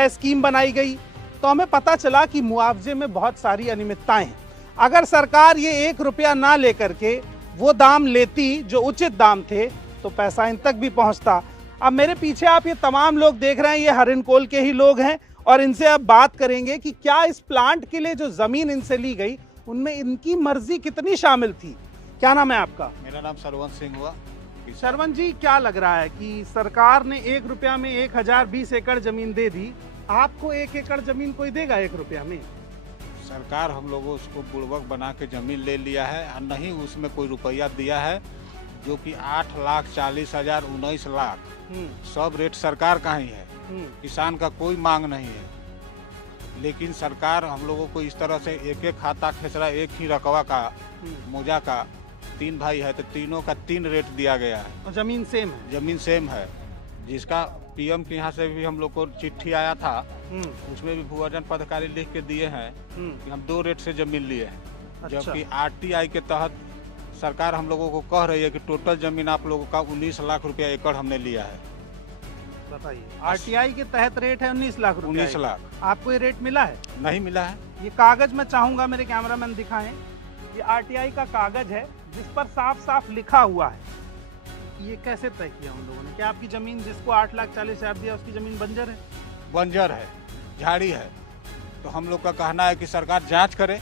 तय स्कीम बनाई गई तो हमें पता चला कि मुआवजे में बहुत सारी अनियमितताएं हैं। अगर सरकार ये 1 रुपया ना लेकर के वो दाम लेती जो उचित दाम थे तो पैसा इन तक भी पहुंचता। अब मेरे पीछे आप ये तमाम लोग देख रहे हैं, ये हरिनकोल के ही लोग हैं और इनसे अब बात करेंगे कि क्या इस प्लांट के लिए जो जमीन इनसे ली गई उनमें इनकी मर्जी कितनी शामिल थी। क्या नाम है आपका? मेरा नाम सरवन सिंह हुआ। सरवन जी, क्या लग रहा है कि सरकार ने 1 रुपया में 1020 एकड़ जमीन दे दी, आपको 1 एकड़ जमीन कोई देगा 1 रुपया में? सरकार हम लोगों उसको बुड़वक बना के जमीन ले लिया है और नहीं उसमें कोई रुपया दिया है, जो कि 8,40,000 19 लाख सब रेट सरकार का ही है। किसान का कोई मांग नहीं है, लेकिन सरकार हम लोगों को इस तरह से एक एक खाता खेसरा एक ही रकवा का मोजा का 3 भाई है तो तीनों का 3 रेट दिया गया है। और जमीन सेम है? जमीन सेम है, जिसका पीएम के यहाँ से भी हम लोग को चिट्ठी आया था, उसमें भी भूअर्जन पदाधिकारी लिख के दिए हैं कि हम 2 रेट से जमीन लिए हैं। अच्छा। जबकि आरटीआई के तहत सरकार हम लोगों को कह रही है कि टोटल जमीन आप लोगों का 19 लाख रुपया एकड़ हमने लिया है। बताइए, आरटीआई के तहत रेट है 19 लाख रुपया। 19 लाख। आपको ये रेट मिला है? नहीं मिला है। ये कागज मैं चाहूंगा मेरे कैमरामैन दिखाएं। ये आरटीआई का कागज है जिस पर साफ साफ लिखा हुआ है। ये कैसे तय किया उन लोगों ने? क्या आपकी जमीन जिसको 8,40,000 दिया उसकी जमीन बंजर है? बंजर है, झाड़ी है। तो हम लोग का कहना है कि सरकार जांच करे।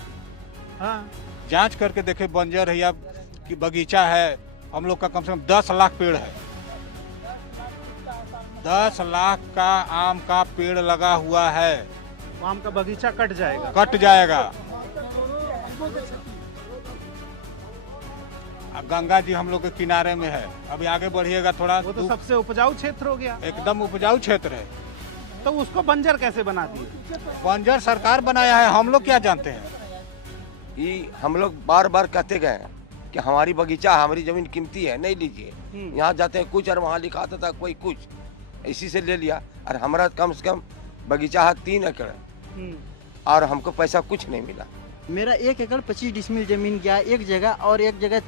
हाँ, जांच करके देखे बंजर है या कि बगीचा है। हम लोग का कम से कम 10 लाख पेड़ है, 10 लाख का आम का पेड़ लगा हुआ है। आम का बगीचा कट जाएगा? कट जाएगा। गंगा जी हम लोग के किनारे में है, अभी आगे बढ़िएगा थोड़ा। वो तो सबसे उपजाऊ क्षेत्र हो गया। एकदम उपजाऊ क्षेत्र है, तो उसको बंजर कैसे बना दिए? बंजर सरकार बनाया है, हम लोग क्या जानते हैं। ये हम लोग बार बार कहते गए कि हमारी बगीचा हमारी जमीन कीमती है, नहीं लीजिए। यहाँ जाते हैं कुछ और वहाँ लिखाता था कोई कुछ, इसी से ले लिया। और हमारा कम से कम बगीचा है 3 एकड़ और हमको पैसा कुछ नहीं मिला। मेरा 1 एकड़ 25 डिसमिल जमीन गया एक जगह और एक जगह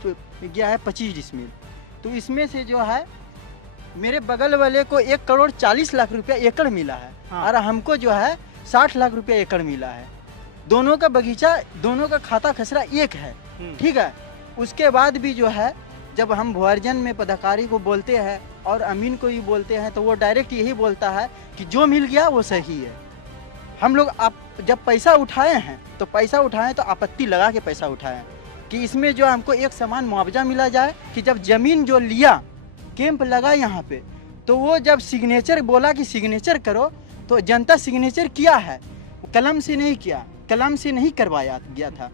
गया है 25 डिसमिल। तो इसमें से जो है मेरे बगल वाले को 1,40,00,000 रुपया एकड़ मिला है। हाँ। और हमको जो है 60 लाख रुपया एकड़ मिला है। दोनों का बगीचा, दोनों का खाता खसरा एक है, ठीक है। उसके बाद भी जो है जब हम भूअर्जन में पदाधिकारी को बोलते हैं और अमीन को ही बोलते हैं तो वो डायरेक्ट यही बोलता है कि जो मिल गया वो सही है। हम लोग आप जब पैसा उठाए हैं तो पैसा उठाएं तो आपत्ति लगा के पैसा उठाएं कि इसमें जो हमको एक समान मुआवजा मिला जाए। कि जब जमीन जो लिया, कैंप लगा यहाँ पे, तो वो जब सिग्नेचर बोला कि सिग्नेचर करो तो जनता सिग्नेचर किया है, कलम से नहीं किया, कलम से नहीं करवाया गया था,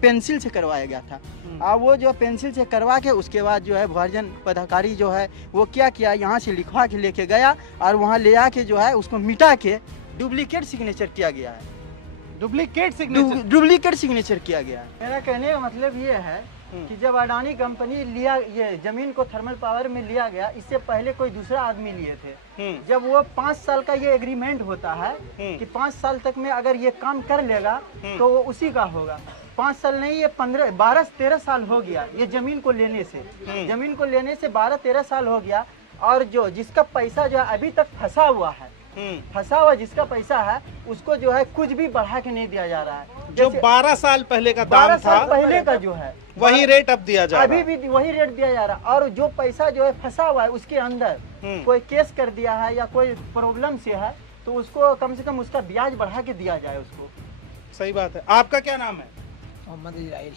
पेंसिल से करवाया गया था। और वो जो पेंसिल से करवा के उसके बाद जो है भूअर्जन पदाधिकारी जो है वो क्या किया, यहाँ से लिखवा के लेके गया और वहाँ ले आके जो है उसको मिटा के डुप्लीकेट सिग्नेचर किया गया है। डुप्लीकेट सिग्नेचर किया गया है। मेरा कहने का मतलब ये है कि जब अडानी कंपनी लिया, ये जमीन को थर्मल पावर में लिया गया, इससे पहले कोई दूसरा आदमी लिए थे। जब वो 5 साल का ये एग्रीमेंट होता है कि 5 साल तक में अगर ये काम कर लेगा तो वो उसी का होगा। 5 साल नहीं, ये 12-13 साल हो गया ये जमीन को लेने से। जमीन को लेने से 12-13 साल हो गया। और जो जिसका पैसा जो है अभी तक फंसा हुआ जिसका पैसा है उसको जो है कुछ भी बढ़ा के नहीं दिया जा रहा है। जो 12 साल पहले का दाम था, पहले का जो है वही रेट अब दिया जा रहा है। अभी भी वही रेट दिया जा रहा है। और जो पैसा जो है फंसा हुआ है उसके अंदर कोई केस कर दिया है या कोई प्रॉब्लम से है तो उसको कम से कम उसका ब्याज बढ़ा के दिया जाए उसको। सही बात है। आपका क्या नाम है? मोहम्मद इजराइल।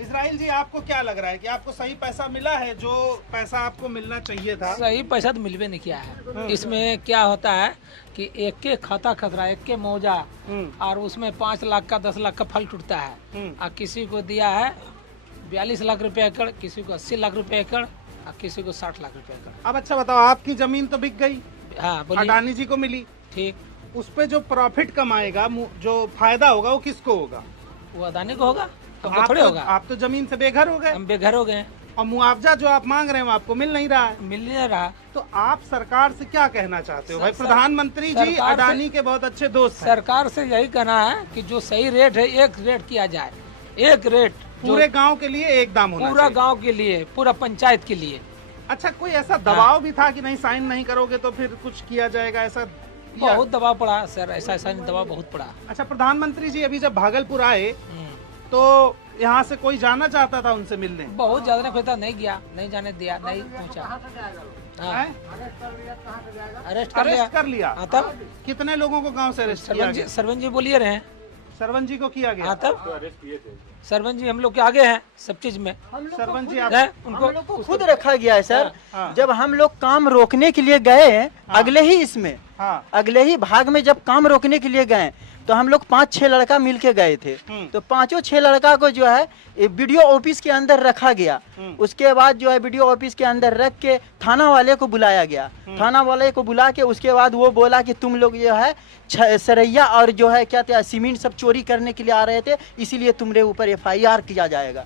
इजराइल जी, आपको क्या लग रहा है कि आपको सही पैसा मिला है, जो पैसा आपको मिलना चाहिए था? सही पैसा तो मिलवे नहीं किया है। इसमें क्या होता है कि एक के खाता खतरा, एक के मौजा, और उसमें 5 लाख का 10 लाख का फल टूटता है। और किसी को दिया है 42 लाख रुपए एकड़, किसी को 80 लाख रुपए एकड़ और किसी को 60 लाख रुपए एकड़। अब अच्छा बताओ, आपकी जमीन तो बिक गई, हाँ बोलिए। अडानी जी को मिली, ठीक। उस पे जो प्रॉफिट कमाएगा, जो फायदा होगा वो किसको होगा? वो अडानी को होगा, आप थोड़े होगा। आप तो जमीन से बेघर हो गए। हम बेघर हो गए और मुआवजा जो आप मांग रहे हैं वो आपको मिल नहीं रहा है। मिल नहीं रहा। तो आप सरकार से क्या कहना चाहते हो? भाई प्रधानमंत्री जी अडानी के बहुत अच्छे दोस्त हैं। सरकार से यही कहना है कि जो सही रेट है एक रेट किया जाए, एक रेट पूरे गांव के लिए एक दाम होना पूरा गांव के लिए, पूरा पंचायत के लिए। अच्छा, कोई ऐसा दबाव भी था कि नहीं साइन नहीं करोगे तो फिर कुछ किया जाएगा, ऐसा बहुत दबाव पड़ा सर, ऐसा ऐसा नहीं, दबाव बहुत पड़ा। अच्छा, प्रधानमंत्री जी अभी जब भागलपुर आए तो यहाँ से कोई जाना चाहता था उनसे मिलने? बहुत ज्यादा खोता, नहीं गया, नहीं जाने दिया, नहीं पहुँचा। अरेस्ट कर लिया। हाँ, तब कितने लोगों को गांव से अरेस्ट किया गया? सरवन जी बोलिए रहे हैं, सरवन जी को किया गया। हाँ, तब सरवन जी हम लोग के आगे हैं सब चीज में। सरवन जी आप उनको खुद रखा गया है सर। हाँ। जब हम लोग काम रोकने के लिए गए अगले ही इसमें, अगले ही भाग में जब काम रोकने के लिए गए तो हम लोग 5-6 लड़का मिलके गए थे। तो 5-6 लड़का को जो है वीडियो ऑफिस के अंदर रखा गया। उसके बाद जो है वीडियो ऑफिस के अंदर रख के थाना वाले को बुलाया गया। थाना वाले को बुला के उसके बाद वो बोला कि तुम लोग जो है सरैया और जो है क्या सीमेंट सब चोरी करने के लिए आ रहे थे, इसीलिए तुम्हारे ऊपर FIR किया जाएगा।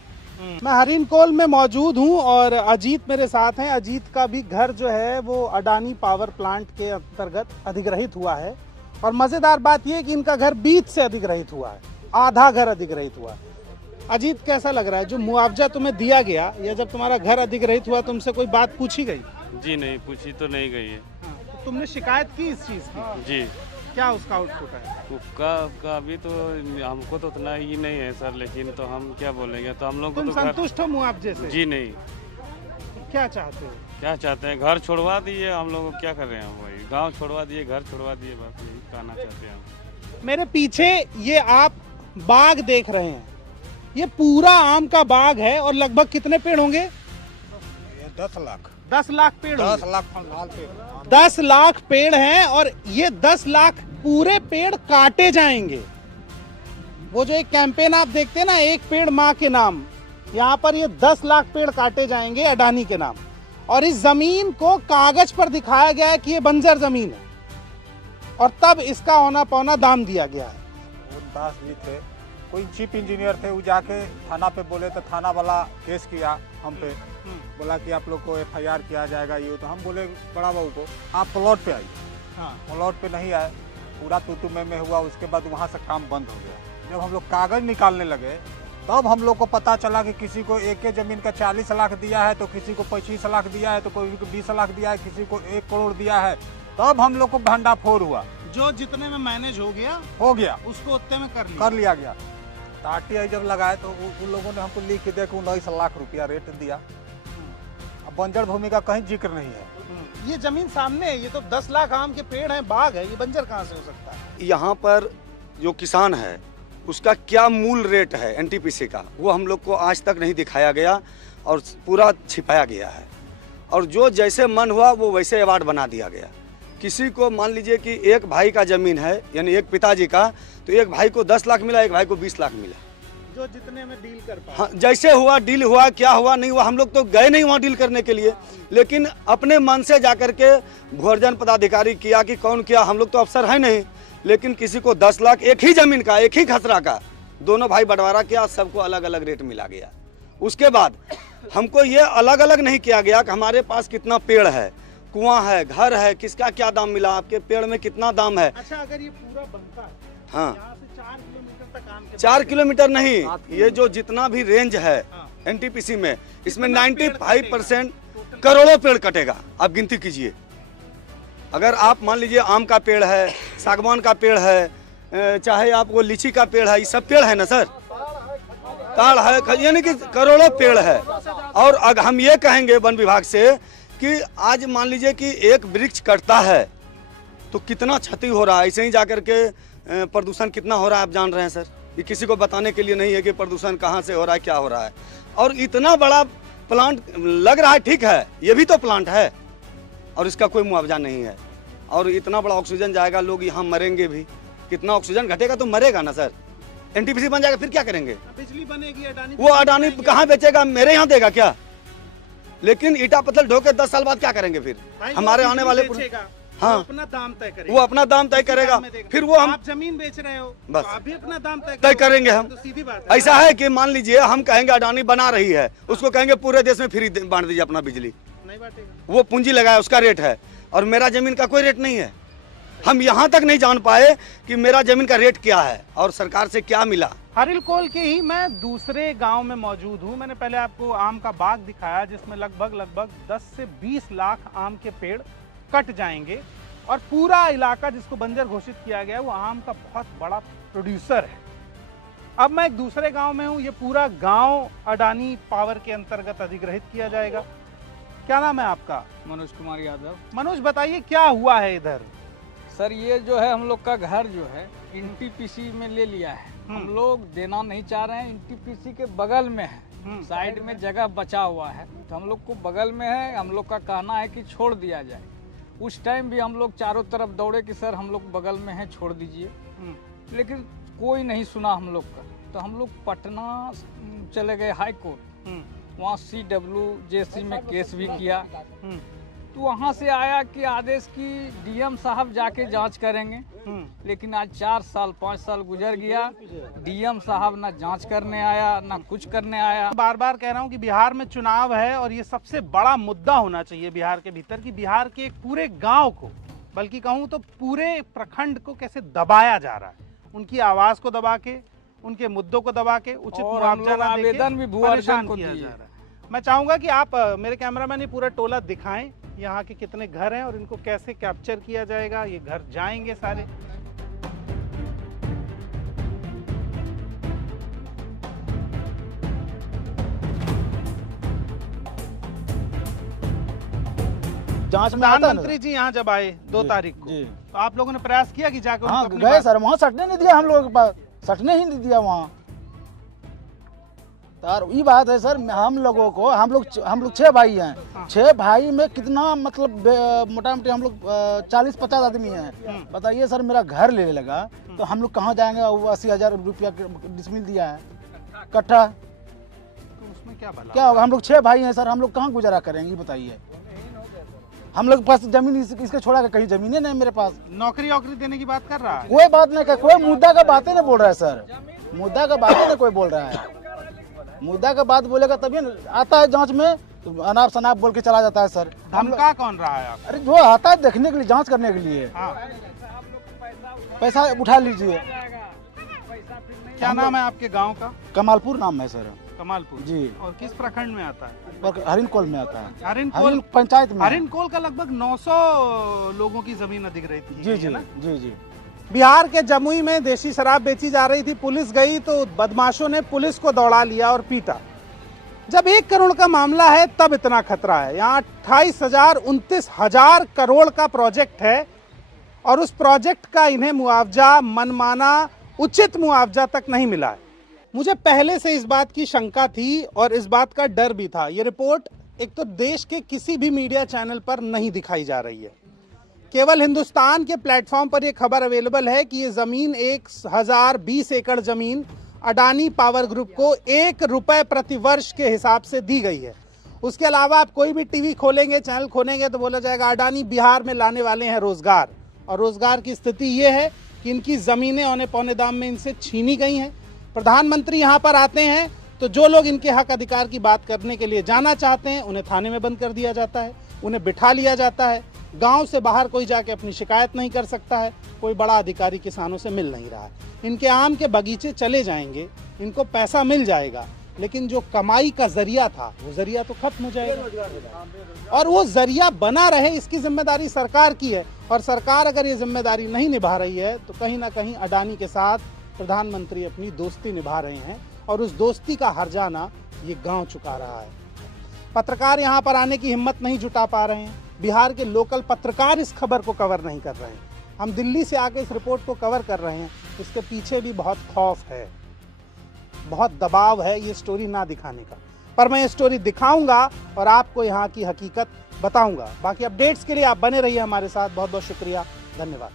मैं हरिनकोल में मौजूद हूं और अजीत मेरे साथ हैं। अजीत का भी घर जो है वो अडानी पावर प्लांट के अंतर्गत अधिग्रहित हुआ है और मजेदार बात यह कि इनका घर बीच से अधिग्रहित हुआ है, आधा घर अधिग्रहित हुआ है। अजीत, कैसा लग रहा है जो मुआवजा तुम्हें दिया गया या जब तुम्हारा घर अधिग्रहित हुआ तुमसे कोई बात पूछी गई? जी नहीं, पूछी तो नहीं गई है। तो तुमने शिकायत की इस चीज की? जी। क्या उसका आउटपुट है? उसका अभी तो हमको तो उतना ही नहीं है सर, लेकिन तो हम क्या बोलेंगे, तो हम लोग तुम तो संतुष्ट हो मुआवजे से? जी नहीं। क्या चाहते हो? क्या चाहते हैं, घर छोड़वा दिए हम लोग, क्या कर रहे हैं, वही गांव छोड़वा दिए, घर छोड़वा दिए, बस यही कहना चाहते हैं हम। मेरे पीछे ये आप बाग देख रहे हैं, ये पूरा आम का बाग है और लगभग कितने पेड़ होंगे? 10 लाख 10 लाख पेड़ 10 लाख फलदार पेड़ 10 लाख पेड़ हैं और ये 10 लाख पूरे पेड़ काटे जाएंगे। वो जो एक कैंपेन आप देखते हैं ना, एक पेड़ माँ के नाम, यहाँ पर ये 10 लाख पेड़ काटे जाएंगे अडानी के नाम। और इस जमीन को कागज पर दिखाया गया है कि ये बंजर जमीन है और तब इसका औना पौना दाम दिया गया है। वो दास जी थे, कोई चीफ इंजीनियर थे, वो जाके थाना पे बोले तो थाना वाला केस किया हम पे, बोला कि आप लोग को FIR किया जाएगा। ये तो हम बोले बड़ा बहू को आप प्लॉट पे आइए। प्लॉट पे नहीं आए, पूरा तूतू में हुआ। उसके बाद वहाँ से काम बंद हो गया। जब हम लोग कागज निकालने लगे तब हम लोग को पता चला कि किसी को एक जमीन का 40 लाख दिया है, तो किसी को 25 लाख दिया है, तो कोई को 20 लाख दिया है, किसी को 1 करोड़ दिया है। तब हम लोग को भंडाफोड़ हुआ। जो जितने में मैनेज हो गया उसको उतने में कर लिया गया। टाटी जब लगाए तो उन लोगों ने हमको लिख के दे के 19 लाख रुपया रेट दिया। अब बंजर भूमि का कहीं जिक्र नहीं है। ये जमीन सामने है, ये तो 10 लाख आम के पेड़ हैं, बाग है, ये बंजर कहाँ से हो सकता है? यहाँ पर जो किसान है उसका क्या मूल रेट है NTPC का, वो हम लोग को आज तक नहीं दिखाया गया और पूरा छिपाया गया है। और जो जैसे मन हुआ वो वैसे अवार्ड बना दिया गया। किसी को मान लीजिए कि एक भाई का ज़मीन है, यानी एक पिताजी का, तो एक भाई को 10 लाख मिला, एक भाई को 20 लाख मिला। जो जितने में डील कर पाए। हाँ, जैसे हुआ डील हुआ, क्या हुआ नहीं हुआ, हम लोग तो गए नहीं वहाँ डील करने के लिए, लेकिन अपने मन से जाकर के भूअर्जन पदाधिकारी किया कि कौन किया, हम लोग तो अफसर है नहीं। लेकिन किसी को 10 लाख एक ही जमीन का, एक ही खसरा का, दोनों भाई बंटवारा किया, सबको अलग अलग रेट मिला गया। उसके बाद हमको ये अलग अलग नहीं किया गया कि हमारे पास कितना पेड़ है, कुआं है, घर है, किसका क्या दाम मिला, आपके पेड़ में कितना दाम है। अच्छा, अगर ये पूरा बनता है, हाँ, यहाँ से 4 किलोमीटर तक आम के 4 किलोमीटर नहीं, ये जो जितना भी रेंज है NTPC में, इसमें 95% करोड़ों पेड़ कटेगा। आप गिनती कीजिए। अगर आप मान लीजिए आम का पेड़ है, सागवान का पेड़ है, चाहे आप वो लीची का पेड़ है, ये सब पेड़ है ना सर, ताड़ है, यानी कि करोड़ों पेड़ है। और अगर हम ये कहेंगे वन विभाग से कि आज मान लीजिए कि एक वृक्ष कटता है तो कितना क्षति हो रहा है, ऐसे ही जाकर के प्रदूषण कितना हो रहा है आप जान रहे हैं सर। ये किसी को बताने के लिए नहीं है कि प्रदूषण कहाँ से हो रहा है, क्या हो रहा है। और इतना बड़ा प्लांट लग रहा है, ठीक है, ये भी तो प्लांट है और इसका कोई मुआवजा नहीं है। और इतना बड़ा ऑक्सीजन जाएगा, लोग यहाँ मरेंगे भी। कितना ऑक्सीजन घटेगा तो मरेगा ना सर। NTPC बन जाएगा फिर क्या करेंगे? बिजली बनेगी, अडानी वो अडानी कहाँ बेचेगा, मेरे यहाँ देगा क्या? लेकिन ईटा पत्थर ढो के 10 साल बाद क्या करेंगे फिर? हमारे आने वाले हाँ, अपना दाम तय करेगा, वो अपना दाम तय करेगा। फिर वो हम आप जमीन बेच रहे हो बस तो आप भी अपना दाम तय करेंगे हम। तो सीधी बात है। ऐसा है कि मान लीजिए हम कहेंगे अडानी बना रही है, उसको कहेंगे पूरे देश में फ्री बांट दीजिए अपना बिजली, नहीं बांटेगा। वो पूंजी लगाया, उसका रेट है, और मेरा जमीन का कोई रेट नहीं है। हम यहाँ तक नहीं जान पाए कि मेरा जमीन का रेट क्या है और सरकार से क्या मिला। हरिलकोल के ही मैं दूसरे गांव में मौजूद हूँ। मैंने पहले आपको आम का बाग दिखाया जिसमें लगभग 10 से 20 लाख आम के पेड़ कट जाएंगे और पूरा इलाका जिसको बंजर घोषित किया गया है वो आम का बहुत बड़ा प्रोड्यूसर है। अब मैं एक दूसरे गांव में हूं, ये पूरा गांव अडानी पावर के अंतर्गत अधिग्रहित किया जाएगा। क्या नाम है आपका? मनोज कुमार यादव। मनोज बताइए क्या हुआ है इधर? सर ये जो है हम लोग का घर जो है एनटीपीसी में ले लिया है, हम लोग देना नहीं चाह रहे हैं। एनटीपीसी के बगल में है, साइड में जगह बचा हुआ है, तो हम लोग को बगल में है, हम लोग का कहना है कि छोड़ दिया जाए। उस टाइम भी हम लोग चारों तरफ दौड़े कि सर हम लोग बगल में है, छोड़ दीजिए, लेकिन कोई नहीं सुना हम लोग का। तो हम लोग पटना चले गए हाई कोर्ट, वहाँ CWJC में केस भी किया, तो वहाँ से आया कि आदेश की DM साहब जाके जांच करेंगे, लेकिन आज 4 साल 5 साल गुजर गया, DM साहब ना जांच करने आया ना कुछ करने आया। बार बार कह रहा हूँ कि बिहार में चुनाव है और ये सबसे बड़ा मुद्दा होना चाहिए बिहार के भीतर कि बिहार के एक पूरे गांव को, बल्कि कहूँ तो पूरे प्रखंड को कैसे दबाया जा रहा है, उनकी आवाज को दबा के, उनके मुद्दों को दबा के उचित मुआवजा ना देके आवेदन भी भूअर्जन को किया दिए। जा रहा है। मैं चाहूंगा कि आप मेरे कैमरामैन ये पूरा टोला दिखाएं, यहाँ के कितने घर हैं और इनको कैसे कैप्चर किया जाएगा। ये घर जाएंगे सारे। जांच में आता है ना। प्रधानमंत्री जी यहाँ जब आए 2 तारीख को, तो आप लोगों ने प्रयास किया कि जाकर हाँ उनको अपनी गए बात- सर, वहाँ सटने नहीं दिया हम लोगों के पास, सटने ही नहीं दिया वहाँ। और ये बात है सर, हम लोगों को हम लोग 6 भाई हैं, 6 भाई में कितना मतलब मोटा मोटी हम लोग 40-50 आदमी हैं। बताइए सर, मेरा घर लेने लगा तो हम लोग कहाँ जाएंगे? 80,000 रुपया डिसमिल दिया है कट्ठा, तो उसमें क्या भला? क्या होगा? हम लोग 6 भाई हैं सर, हम लोग कहाँ गुजारा करेंगे बताइए? हम लोग के पास जमीन इसके छोड़ा के कहीं जमीन नहीं मेरे पास। नौकरी वोकरी देने की बात कर रहा है? कोई बात नहीं कर, कोई मुद्दा का बातें नहीं बोल रहा है सर, मुद्दा का बातें नहीं कोई बोल रहा है। मुद्दा का बात बोलेगा तभी आता है जांच में, तो अनाप शनाप बोल के चला जाता है सर। धमका कौन रहा है आप? अरे जो आता है देखने के लिए, जांच करने के लिए, हाँ। पैसा उठा लीजिए। क्या नाम है आपके गांव का? कमालपुर नाम है सर। कमालपुर जी। और किस प्रखंड में आता है? हरिनकोल में आता है, हरिनकोल पंचायत में। हरिनकोल का लगभग 900 लोगों की जमीन अधिग्रहित की जी गई जी है ना? जी जी। बिहार के जमुई में देशी शराब बेची जा रही थी, पुलिस गई तो बदमाशों ने पुलिस को दौड़ा लिया और पीटा। जब 1 करोड़ का मामला है तब इतना खतरा है। यहाँ 28,000-29,000 करोड़ का प्रोजेक्ट है और उस प्रोजेक्ट का इन्हें मुआवजा, मनमाना उचित मुआवजा तक नहीं मिला है। मुझे पहले से इस बात की शंका थी और इस बात का डर भी था। ये रिपोर्ट एक तो देश के किसी भी मीडिया चैनल पर नहीं दिखाई जा रही है, केवल हिंदुस्तान के प्लेटफॉर्म पर यह खबर अवेलेबल है कि ये जमीन 1020 एकड़ जमीन अडानी पावर ग्रुप को 1 रुपए प्रति वर्ष के हिसाब से दी गई है। उसके अलावा आप कोई भी टीवी खोलेंगे, चैनल खोलेंगे तो बोला जाएगा अडानी बिहार में लाने वाले हैं रोजगार, और रोजगार की स्थिति ये है कि इनकी जमीनें औने पौने दाम में इनसे छीनी गई हैं। प्रधानमंत्री यहाँ पर आते हैं तो जो लोग इनके हक अधिकार की बात करने के लिए जाना चाहते हैं उन्हें थाने में बंद कर दिया जाता है, उन्हें बिठा लिया जाता है। गांव से बाहर कोई जाके अपनी शिकायत नहीं कर सकता है, कोई बड़ा अधिकारी किसानों से मिल नहीं रहा है। इनके आम के बगीचे चले जाएंगे, इनको पैसा मिल जाएगा, लेकिन जो कमाई का जरिया था वो जरिया तो खत्म हो जाएगा। और वो जरिया बना रहे इसकी जिम्मेदारी सरकार की है, और सरकार अगर ये जिम्मेदारी नहीं निभा रही है तो कहीं ना कहीं अडानी के साथ प्रधानमंत्री अपनी दोस्ती निभा रहे हैं, और उस दोस्ती का हर्जाना ये गांव चुका रहा है। पत्रकार यहाँ पर आने की हिम्मत नहीं जुटा पा रहे हैं, बिहार के लोकल पत्रकार इस खबर को कवर नहीं कर रहे हैं। हम दिल्ली से आके इस रिपोर्ट को कवर कर रहे हैं, इसके पीछे भी बहुत खौफ है, बहुत दबाव है ये स्टोरी ना दिखाने का। पर मैं ये स्टोरी दिखाऊंगा और आपको यहाँ की हकीकत बताऊंगा। बाकी अपडेट्स के लिए आप बने रहिए हमारे साथ। बहुत बहुत शुक्रिया, धन्यवाद।